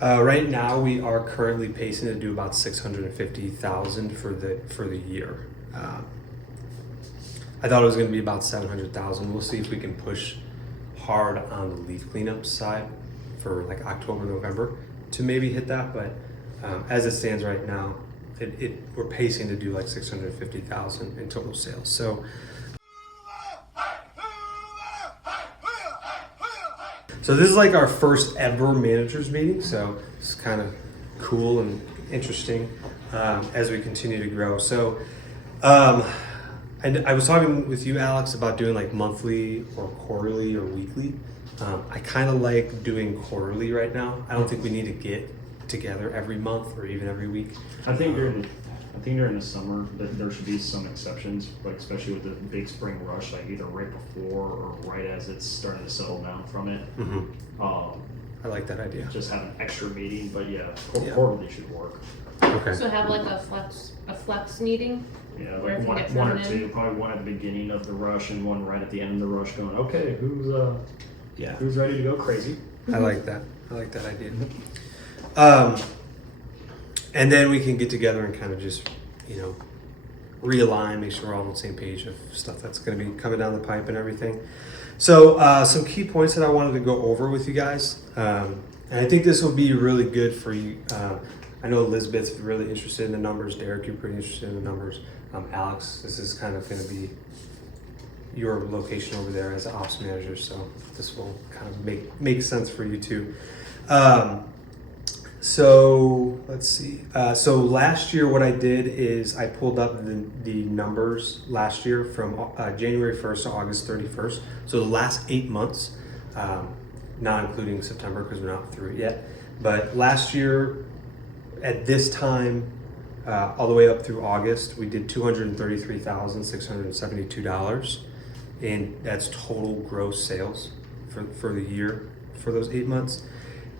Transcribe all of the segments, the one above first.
Right now, we are currently pacing to do about 650,000 for the year. I thought it was going to be about 700,000. We'll see if we can push hard on the leaf cleanup side for like October, November to maybe hit that. But as it stands right now, we're pacing to do like 650,000 in total sales. So this is like our first ever managers meeting. So it's kind of cool and interesting as we continue to grow. So I was talking with you, Alex, about doing like monthly or quarterly or weekly. I kind of like doing quarterly right now. I don't think we need to get together every month or even every week. I think during the summer that there should be some exceptions, like especially with the big spring rush, like either right before or right as it's starting to settle down from it. I like that idea. Just have an extra meeting, but yeah, quarterly should work. Okay. So have like a flex meeting? Yeah, Where if like you get one or thrown two, in? probably one at the beginning of the rush and one right at the end of the rush going, okay, who's ready to go crazy? I like that. I like that idea. And then we can get together and kind of just, realign, make sure we're all on the same page of stuff that's going to be coming down the pipe and everything. So some key points that I wanted to go over with you guys. And I think this will be really good for you. I know Elizabeth's really interested in the numbers. Derek, you're pretty interested in the numbers. Alex, this is kind of going to be your location over there as an ops manager. So this will kind of make sense for you too. So let's see. So last year, what I did is I pulled up the numbers last year from January 1st to August 31st. So the last 8 months, not including September because we're not through it yet. But last year, at this time, all the way up through August, we did $233,672, and that's total gross sales for the year for those 8 months.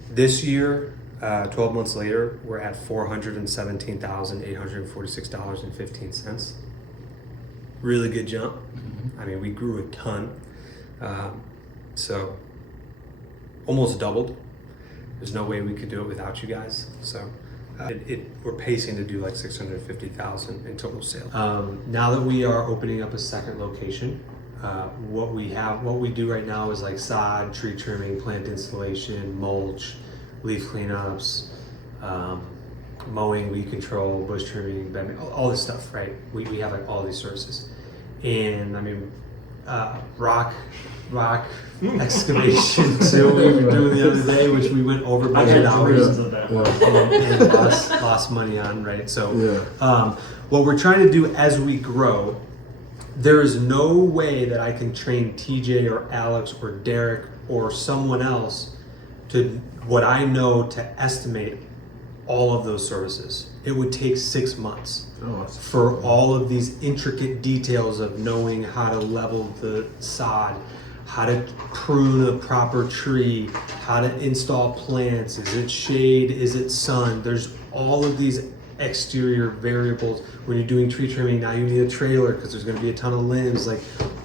This year, 12 months later, we're at $417,846.15. Really good jump. I mean, we grew a ton. So almost doubled. There's no way we could do it without you guys. So we're pacing to do like 650,000 in total sales. Now that we are opening up a second location, what we do right now is like sod, tree trimming, plant installation, mulch, leaf cleanups, mowing, weed control, bush trimming, all this stuff, right? We have like all these services. And I mean, rock excavation too, we were doing the other day, which we went over budget hours and lost money on, right? So what we're trying to do as we grow, there is no way that I can train TJ or Alex or Derek or someone else to what I know to estimate all of those services. It would take 6 months for all of these intricate details of knowing how to level the sod, how to prune a proper tree, how to install plants. Is it shade? Is it sun? There's all of these exterior variables. When you're doing tree trimming, now you need a trailer because there's going to be a ton of limbs. Like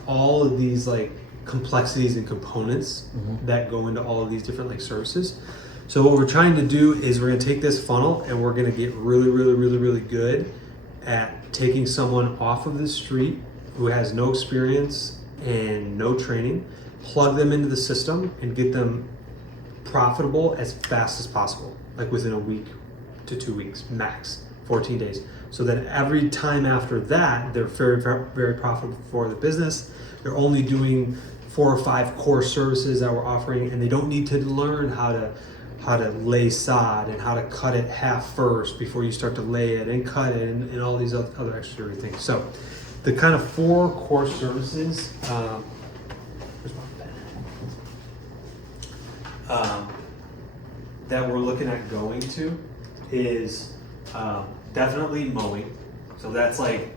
all of these like complexities and components that go into all of these different like services. So what we're trying to do is we're going to take this funnel and we're going to get really, really, really, really good at taking someone off of the street who has no experience and no training, plug them into the system and get them profitable as fast as possible, like within a week to 2 weeks, max 14 days. So that every time after that, they're very, very profitable for the business. They're only doing 4 or 5 core services that we're offering, and they don't need to learn how to lay sod and how to cut it half first before you start to lay it and cut it and all these other extra things. So the kind of 4 core services, where's my pen? That we're looking at going to is definitely mowing. So that's like,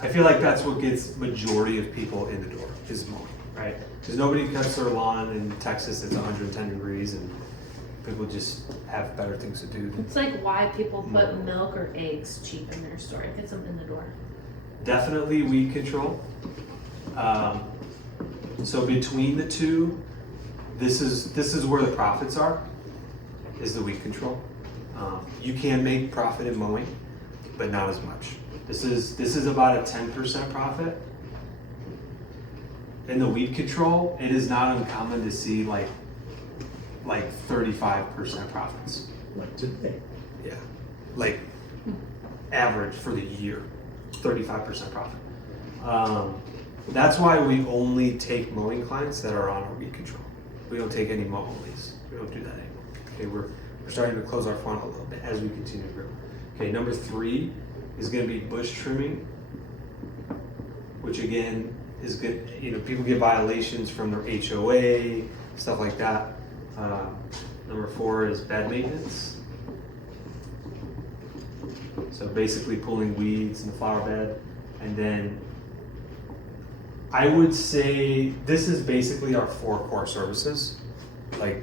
I feel like that's what gets majority of people in the door is mowing, right? Because nobody cuts their lawn in Texas. It's 110 degrees and people just have better things to do. It's like why people put milk or eggs cheap in their store. It gets them in the door. Definitely weed control. So between the two, this is where the profits are. is the weed control. You can make profit in mowing, but not as much. This is about a 10% profit. In the weed control, it is not uncommon to see like 35% profits. Like today. Yeah, like average for the year, 35% profit. That's why we only take mowing clients that are on our weed control. We don't take any mow onlys. We don't do that anymore. Okay, we're starting to close our funnel a little bit as we continue to grow. Okay, number 3 is going to be bush trimming, which again is good. You know, people get violations from their HOA, stuff like that. Number 4 is bed maintenance. So basically pulling weeds in the flower bed. And then I would say this is basically our 4 core services. Like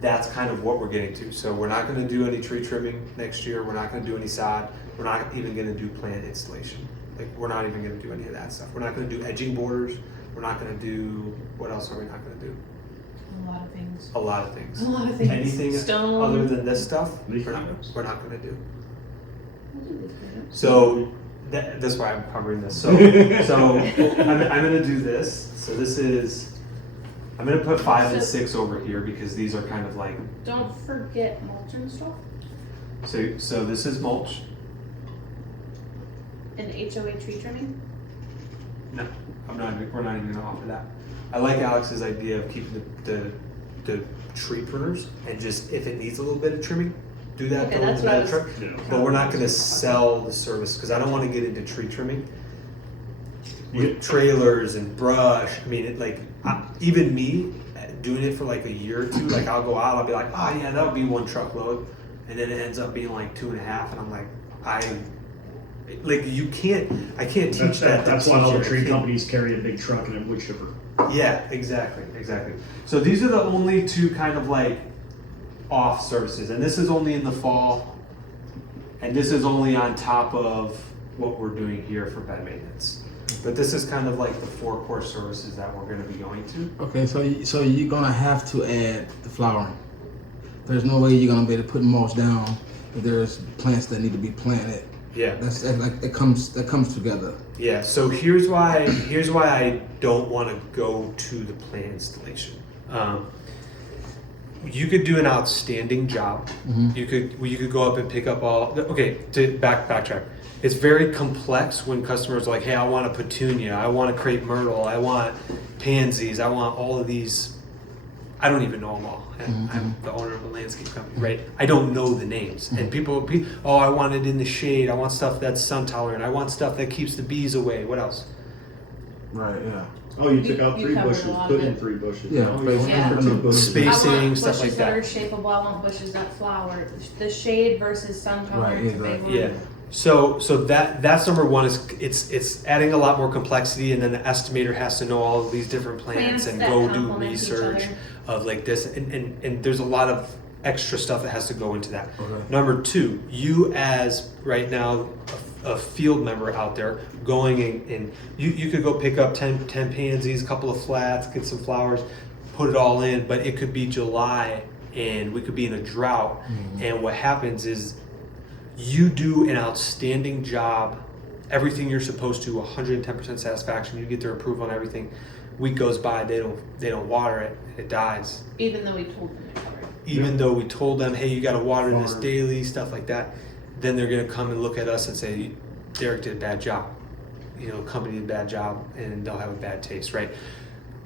that's kind of what we're getting to. So we're not going to do any tree trimming next year. We're not going to do any sod. We're not even going to do plant installation. Like we're not even going to do any of that stuff. We're not going to do edging borders. We're not going to do, what else are we not going to do? A lot of things. A lot of things. A lot of things. Anything Stone. other than this stuff, Leaf we're not items. going to do. We'll do this later. So that's why I'm covering this. So I'm going to do this. So this is, I'm going to put 5 and 6 over here because these are kind of like, Don't forget mulch and stuff. so this is mulch. And HOA tree trimming. No, we're not even going to offer that. I like Alex's idea of keeping the tree pruners and just if it needs a little bit of trimming, do that. Okay, throw that's in the what I bed was- truck. Yeah. But we're not going to sell the service because I don't want to get into tree trimming with trailers and brush. I mean, even me doing it for like a year or 2, like I'll go out, I'll be like, oh yeah, that would be 1 truckload, and then it ends up being like 2.5, and I'm like, I can't teach that. That's to why all the teach tree it. companies carry a big truck and a wood chipper. Yeah, exactly. So these are the only 2 kind of like off services, and this is only in the fall, and this is only on top of what we're doing here for bed maintenance. But this is kind of like the 4 core services that we're going to be going to. Okay, so you're gonna have to add the flowering. There's no way you're gonna be able to put mulch down if there's plants that need to be planted. Yeah. That comes together. Yeah. So here's why I don't want to go to the plant installation. You could do an outstanding job. Mhm. You could go up and pick up all. Okay, to backtrack. It's very complex when customers are like, hey, I want a petunia, I want a crepe myrtle, I want pansies, I want all of these. I don't even know them all. I'm the owner of a landscape company, right? I don't know the names. And people, oh, I want it in the shade. I want stuff that's sun tolerant. I want stuff that keeps the bees away. What else? Right. Yeah. Oh, you took out You 3 covered a bushes, lot put of in it. 3 bushes. Yeah, Oh, but you yeah. went for 2 bushes. Space- I Spacing, want stuff bushes like that. are shapeable. I want bushes that flower. The shade versus sun tolerant. Right, exactly. Yeah. So that's number 1 is it's adding a lot more complexity, and then the estimator has to know all of these different plants Plants and that go do complement each research other. of like this, and there's a lot of extra stuff that has to go into that. Okay. Number 2, you as right now a field member out there going and you could go pick up 10 pansies, a couple of flats, get some flowers, put it all in, but it could be July and we could be in a drought, and what happens is you do an outstanding job, everything you're supposed to, 110% satisfaction, you get their approval on everything. Week goes by, they don't water it, it dies. Even though we told them to cover it. Even though we told them, hey, you got to water this Water. daily, stuff like that, then they're going to come and look at us and say, Derek did a bad job. Company did a bad job, and they'll have a bad taste, right?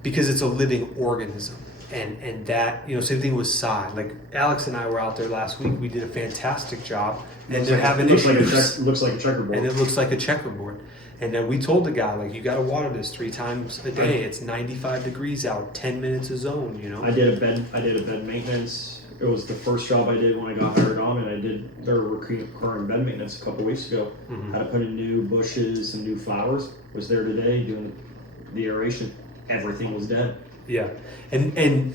Because it's a living organism. And that, same thing with sod. Like Alex and I were out there last week, we did a fantastic job, and they're having looks issues. looks like a checkerboard. And it looks like a checkerboard. And then we told the guy, like, you got to water this 3 times a day. It's 95 degrees out, 10 minutes a zone, I did a bed maintenance. It was the first job I did when I got hired on, and I did their recurring bed maintenance a couple weeks ago. Mhm. Had to put in new bushes and new flowers. Was there today doing the aeration. Everything was dead. Yeah, and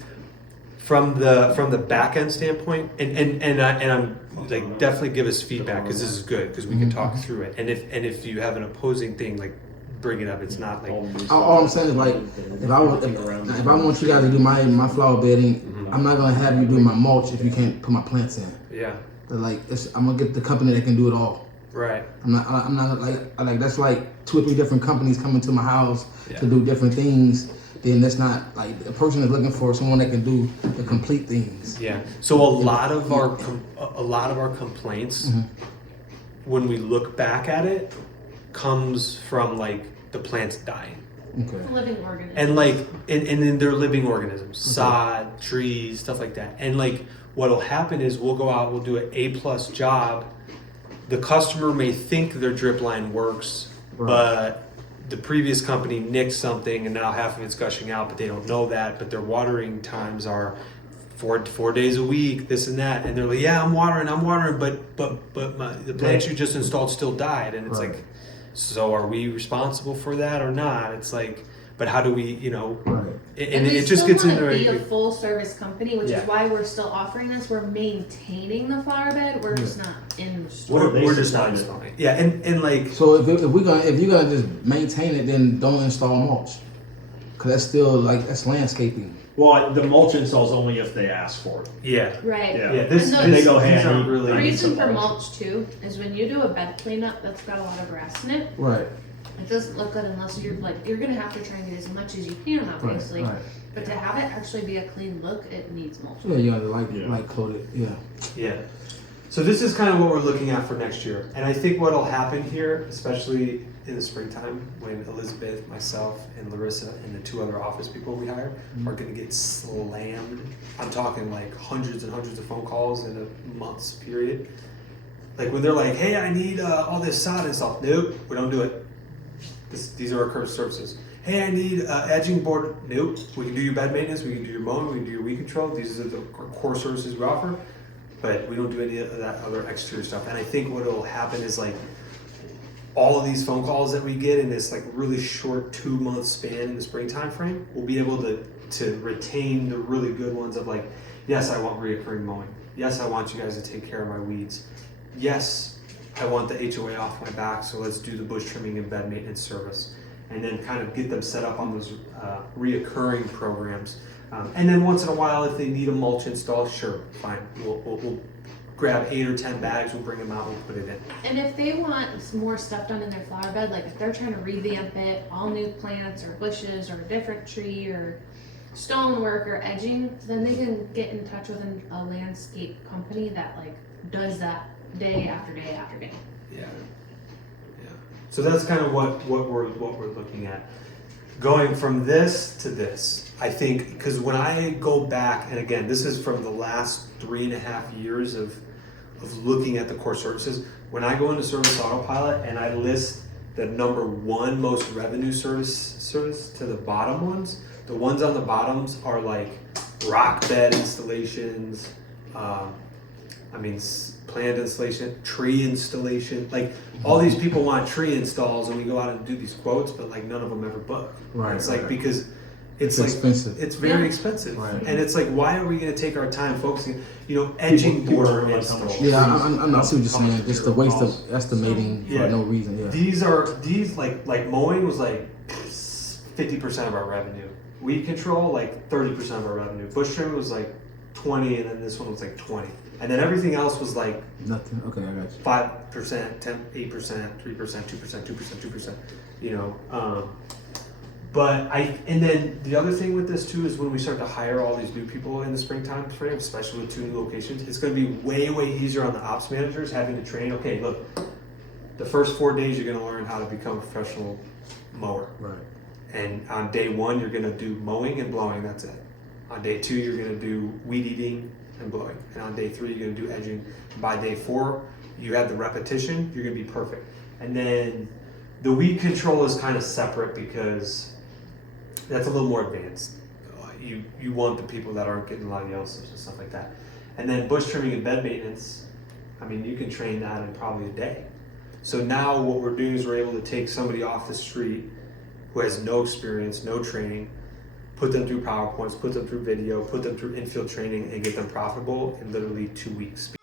from the back end standpoint, and I'm like definitely give us feedback because this is good because we can talk through it. And if you have an opposing thing, like bring it up. It's not like All I'm saying is like, if I want you guys to do my flower bedding, I'm not gonna have you do my mulch if you can't put my plants in. yeah, Like I'm gonna get the company that can do it all. right. I'm not like that's like 2 or 3 different companies coming to my house to do different things. Then that's not like a person is looking for someone that can do the complete things. Yeah. So a lot of our complaints, when we look back at it, comes from like the plants dying. It's a living organism. And like, and then they're living organisms, sod, trees, stuff like that. And like, what'll happen is we'll go out, we'll do an A+ job. The customer may think their drip line works, but the previous company nicked something, and now half of it's gushing out, but they don't know that. But their watering times are 4 days a week, this and that, and they're like, yeah, I'm watering, but the plants you just installed still died, and it's like, so are we responsible for that or not? It's like, but how do we, and we it just still gets wanna into be a full service company, which Yeah. is why we're still offering this. We're maintaining the flower bed. We're just not in the store. What- we're just not installing. Yeah, and like, So if you're gonna just maintain it, then don't install mulch, cause that's still like that's landscaping. Well, the mulch installs only if they ask for it. yeah, Right. Yeah. yeah. This, And this they go, hey, these I aren't need- really. The I need reason some for mulch. mulch too is when you do a bed cleanup that's got a lot of grass in it, Right. it doesn't look good unless you're gonna have to try and get as much as you can, obviously. Right. But to have it actually be a clean look, it needs mulch. Yeah, you gotta Yeah. like coat it. Yeah. Yeah. So this is kind of what we're looking at for next year. And I think what'll happen here, especially in the springtime, when Elizabeth, myself, and Larissa, and the 2 other office people we hire are gonna get slammed. I'm talking like hundreds and hundreds of phone calls in a month's period. Like when they're like, hey, I need all this sod and stuff. Nope, we don't do it. These are our current services. Hey, I need edging board. Nope, we can do your bed maintenance, we can do your mowing, we can do your weed control. These are the core services we offer. But we don't do any of that other exterior stuff. And I think what will happen is like all of these phone calls that we get in this like really short 2-month span in the spring time frame, we'll be able to retain the really good ones of like, yes, I want reoccurring mowing. Yes, I want you guys to take care of my weeds. Yes, I want the HOA off my back, so let's do the bush trimming and bed maintenance service. And then kind of get them set up on those reoccurring programs. And then once in a while, if they need a mulch install, sure, fine. We'll grab 8 or 10 bags, we'll bring them out, we'll put it in. And if they want more stuff done in their flower bed, like if they're trying to revamp it, all new plants or bushes or a different tree or stonework or edging, then they can get in touch with a landscape company that like does that day after day after day. Yeah. Yeah. So that's kind of what we're looking at. Going from this to this, I think, because when I go back, and again, this is from the last 3.5 years of looking at the core services. When I go into Service Autopilot and I list the number 1 most revenue service to the bottom ones, the ones on the bottoms are like rock bed installations, plant installation, tree installation. Like all these people want tree installs, and we go out and do these quotes, but like none of them ever book. Right. It's like because it's It's like expensive. It's very Yeah. expensive, Right. and it's like, why are we going to take our time focusing? Edging People board don't realize how much installs. Yeah, I'm not see what you're How much saying. Just the waste of costs. estimating Yeah. for no reason. Yeah. These like mowing was like 50% of our revenue. Weed control like 30% of our revenue. Bush trim was like 20, and then this one was like 20, and then everything else was like Nothing. Okay, I got you. 5%, 10, 8%, 3%, 2%, 2%, 2%. But and then the other thing with this too is when we start to hire all these new people in the springtime frame, especially with 2 new locations, it's going to be way easier on the ops managers having to train. Okay, look, the first 4 days you're going to learn how to become a professional mower, Right. and on day 1 you're going to do mowing and blowing. That's it. On day 2 you're going to do weed eating and blowing, and on day 3 you're going to do edging. By day 4 you have the repetition. You're going to be perfect. And then the weed control is kind of separate because that's a little more advanced. You want the people that aren't getting a lot of yellow slips and stuff like that. And then bush trimming and bed maintenance, you can train that in probably a day. So now what we're doing is we're able to take somebody off the street who has no experience, no training, put them through PowerPoints, put them through video, put them through infield training, and get them profitable in literally 2 weeks.